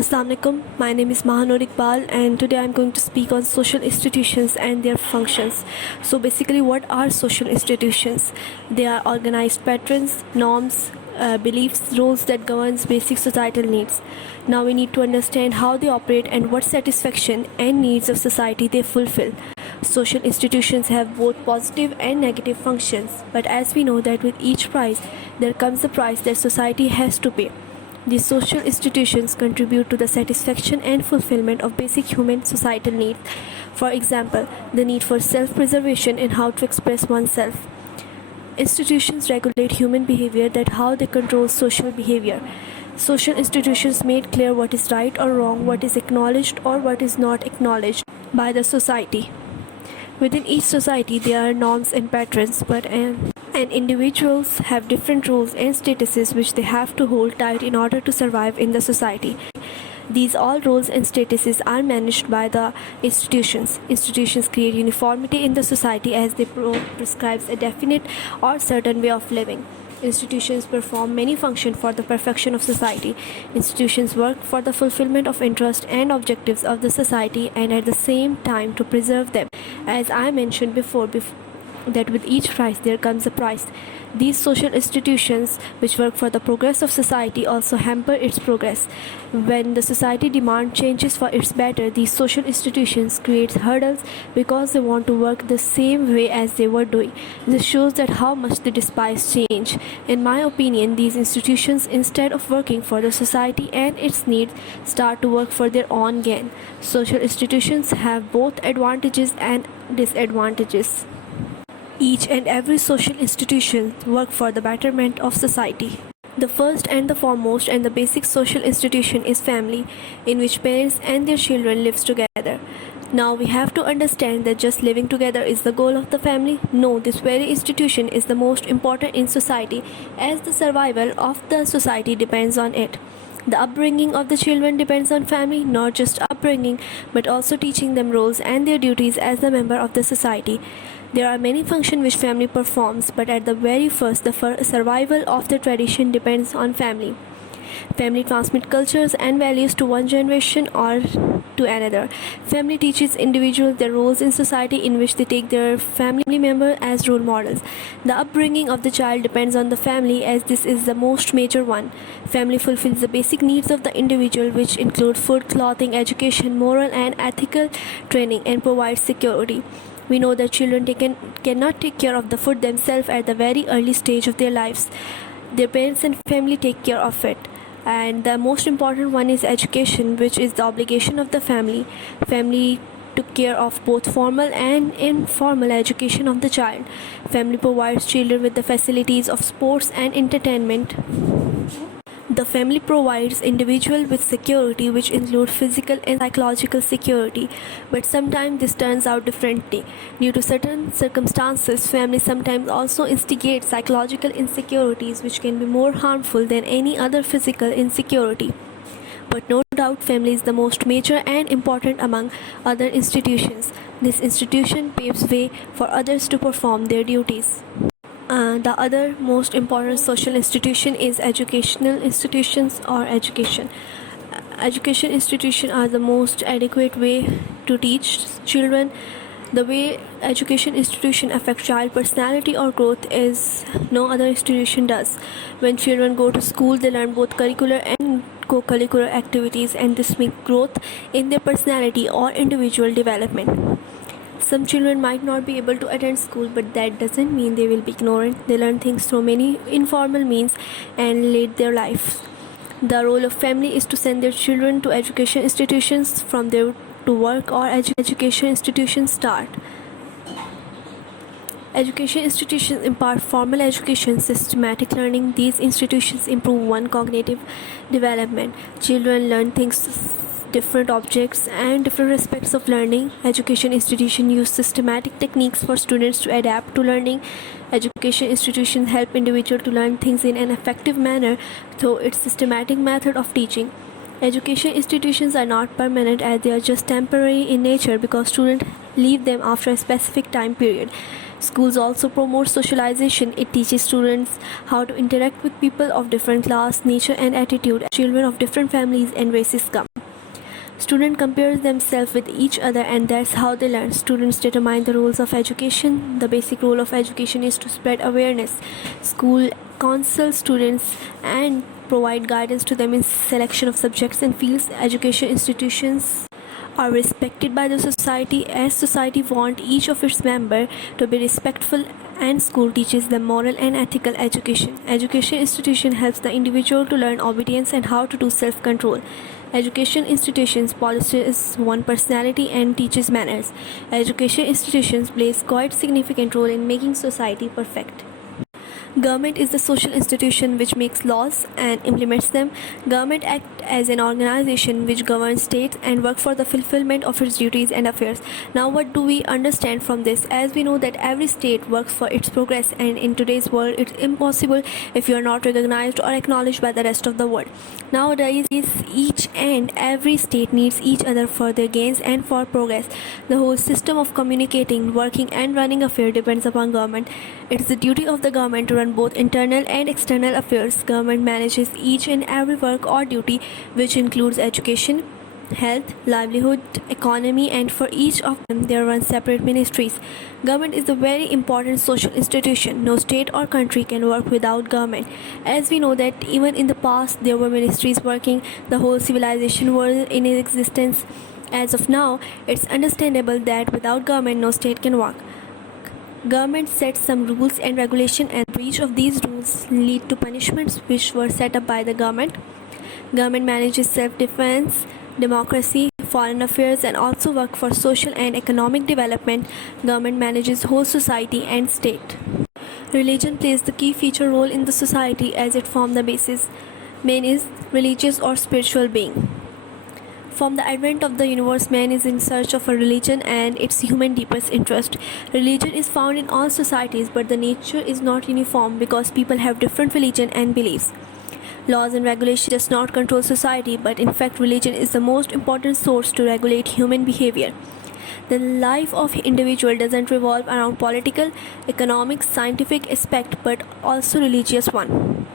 Assalamu alaikum. My name is Mahanur Iqbal, and today I'm going to speak on social institutions and their functions. So basically, what are social institutions? They are organized patterns, norms, beliefs, rules that governs basic societal needs. Now we need to understand how they operate and what satisfaction and needs of society they fulfill. Social institutions have both positive and negative functions, but as we know that with each price, there comes a price that society has to pay. These social institutions contribute to the satisfaction and fulfillment of basic human societal needs. For example, the need for self-preservation and how to express oneself. Institutions regulate human behavior, that how they control social behavior. Social institutions made clear what is right or wrong, what is acknowledged or what is not acknowledged by the society. Within each society, there are norms and patterns, and individuals have different roles and statuses which they have to hold tight in order to survive in the society. These all roles and statuses are managed by the institutions. Institutions create uniformity in the society as they prescribes a definite or certain way of living. Institutions perform many functions for the perfection of society. Institutions work for the fulfillment of interests and objectives of the society and at the same time to preserve them. As I mentioned before that with each price there comes a price. These social institutions which work for the progress of society also hamper its progress. When the society demand changes for its better, these social institutions create hurdles because they want to work the same way as they were doing. This shows that how much they despise change. In my opinion, these institutions, instead of working for the society and its needs, start to work for their own gain. Social institutions have both advantages and disadvantages. Each and every social institution work for the betterment of society. The first and the foremost and the basic social institution is family, in which parents and their children lives together. Now we have to understand that just living together is the goal of the family. No, this very institution is the most important in society, as the survival of the society depends on it. The upbringing of the children depends on family, not just upbringing, but also teaching them roles and their duties as a member of the society. There are many functions which family performs, but at the very first, the survival of the tradition depends on family. Family transmits cultures and values to one generation or to another. Family teaches individuals their roles in society, in which they take their family member as role models. The upbringing of the child depends on the family, as this is the most major one. Family fulfills the basic needs of the individual, which include food, clothing, education, moral and ethical training, and provides security. We know that children cannot take care of the food themselves at the very early stage of their lives. Their parents and family take care of it. And the most important one is education, which is the obligation of the family. Family took care of both formal and informal education of the child. Family provides children with the facilities of sports and entertainment. The family provides individual with security, which include physical and psychological security, but sometimes this turns out differently. Due to certain circumstances, family sometimes also instigate psychological insecurities, which can be more harmful than any other physical insecurity. But no doubt, family is the most major and important among other institutions. This institution paves way for others to perform their duties. The other most important social institution is educational institutions or education. Education institutions are the most adequate way to teach children. The way education institution affect child personality or growth is no other institution does. When children go to school, they learn both curricular and co-curricular activities, and this makes growth in their personality or individual development. Some children might not be able to attend school, but that doesn't mean they will be ignorant. They learn things through many informal means and lead their lives. The role of family is to send their children to education institutions. From there to work or education institutions start. Education institutions impart formal education, systematic learning. These institutions improve one cognitive development. Children learn things, different objects and different aspects of learning. Education institutions use systematic techniques for students to adapt to learning. Education institutions help individuals to learn things in an effective manner through its systematic method of teaching. Education institutions are not permanent, as they are just temporary in nature, because students leave them after a specific time period. Schools also promote socialization. It teaches students how to interact with people of different class, nature and attitude. Children of different families and races come. Students compare themselves with each other and that's how they learn. Students determine the rules of education. The basic role of education is to spread awareness. School counsel students and provide guidance to them in selection of subjects and fields. Education institutions are respected by the society as society want each of its member to be respectful and school teaches them moral and ethical education. Education institution helps the individual to learn obedience and how to do self-control. Education institutions polishes one personality and teaches manners. Education institutions plays quite significant role in making society perfect. Government is the social institution which makes laws and implements them. Government acts as an organization which governs states and work for the fulfillment of its duties and affairs. Now what do we understand from this? As we know that every state works for its progress and in today's world it's impossible if you are not recognized or acknowledged by the rest of the world. Nowadays each and every state needs each other for their gains and for progress. The whole system of communicating, working and running affairs depends upon government. It is the duty of the government to run both internal and external affairs. Government manages each and every work or duty which includes education, health, livelihood, economy and for each of them there run separate ministries. Government is a very important social institution. No state or country can work without government. As we know that even in the past there were ministries working, the whole civilization was in existence. As of now, it's understandable that without government no state can work. Government sets some rules and regulation and breach of these rules lead to punishments which were set up by the government. Government manages self-defense, democracy, foreign affairs and also work for social and economic development. Government manages whole society and state. Religion plays the key feature role in the society as it forms the basis. Man is religious or spiritual being. From the advent of the universe, man is in search of a religion and its human deepest interest. Religion is found in all societies, but the nature is not uniform because people have different religion and beliefs. Laws and regulations does not control society, but in fact religion is the most important source to regulate human behavior. The life of individual doesn't revolve around political, economic, scientific aspect, but also religious one.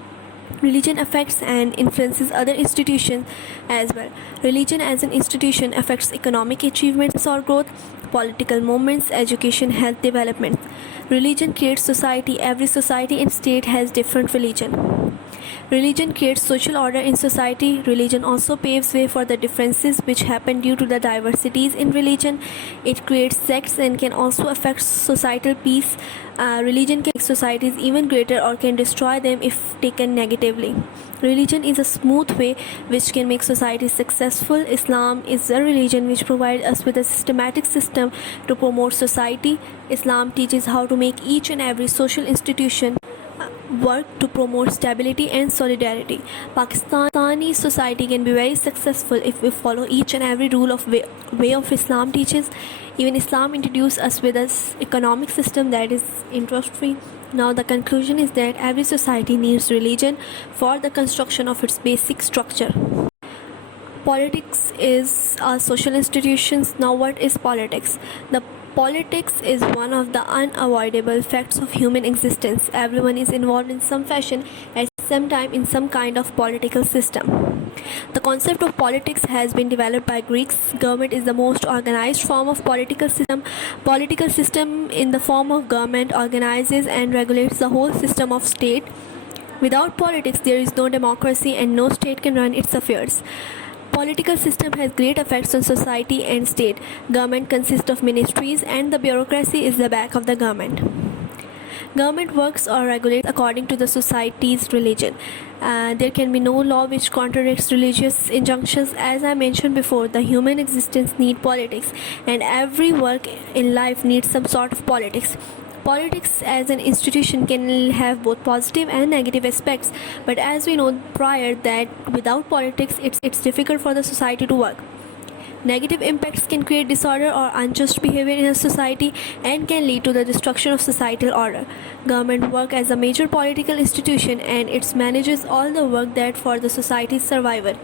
Religion affects and influences other institutions as well. Religion as an institution affects economic achievements or growth, political movements, education, health development. Religion creates society. Every society and state has different religion. Religion creates social order in society. Religion also paves way for the differences which happen due to the diversities in religion. It creates sects and can also affect societal peace. Religion can make societies even greater or can destroy them if taken negatively. Religion is a smooth way which can make society successful. Islam is a religion which provides us with a systematic system to promote society. Islam teaches how to make each and every social institution work to promote stability and solidarity. Pakistani society can be very successful if we follow each and every rule of way of Islam teaches. Even Islam introduced us with an economic system that is interest free. Now the conclusion is that every society needs religion for the construction of its basic structure. Politics is a social institutions. Now what is politics? The politics is one of the unavoidable facts of human existence. Everyone is involved in some fashion at some time in some kind of political system. The concept of politics has been developed by Greeks. Government is the most organized form of political system. Political system in the form of government organizes and regulates the whole system of state. Without politics, there is no democracy and no state can run its affairs. Political system has great effects on society and state. Government consists of ministries and the bureaucracy is the back of the government. Government works or regulates according to the society's religion. There can be no law which contradicts religious injunctions. As I mentioned before, the human existence needs politics and every work in life needs some sort of politics. Politics as an institution can have both positive and negative aspects, but as we know prior that without politics it's difficult for the society to work. Negative impacts can create disorder or unjust behavior in a society and can lead to the destruction of societal order. Government work as a major political institution and it manages all the work that for the society's survival.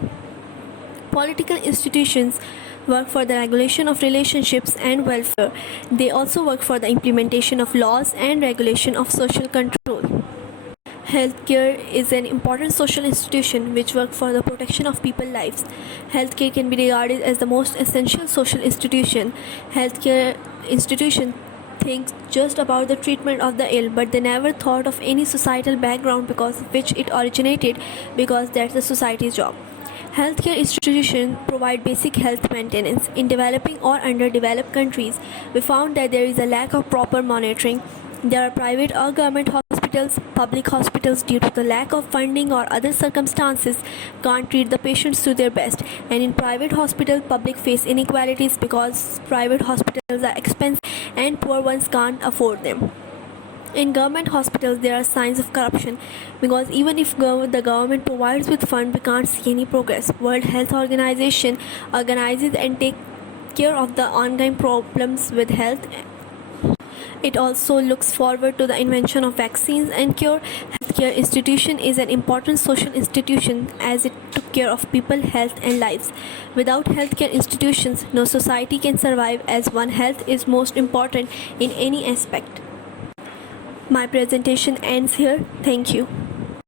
Political institutions work for the regulation of relationships and welfare. They also work for the implementation of laws and regulation of social control. Healthcare is an important social institution which works for the protection of people's lives. Healthcare can be regarded as the most essential social institution. Healthcare institution thinks just about the treatment of the ill, but they never thought of any societal background because of which it originated, because that's the society's job. Healthcare institutions provide basic health maintenance. In developing or underdeveloped countries, we found that there is a lack of proper monitoring. There are private or government hospitals, public hospitals, due to the lack of funding or other circumstances, can't treat the patients to their best. And in private hospitals, public face inequalities because private hospitals are expensive and poor ones can't afford them. In government hospitals, there are signs of corruption because even if the government provides with fund, we can't see any progress. World Health Organization organizes and takes care of the ongoing problems with health. It also looks forward to the invention of vaccines and cure. Healthcare institution is an important social institution as it took care of people's health and lives. Without healthcare institutions, no society can survive, as one health is most important in any aspect. My presentation ends here. Thank you.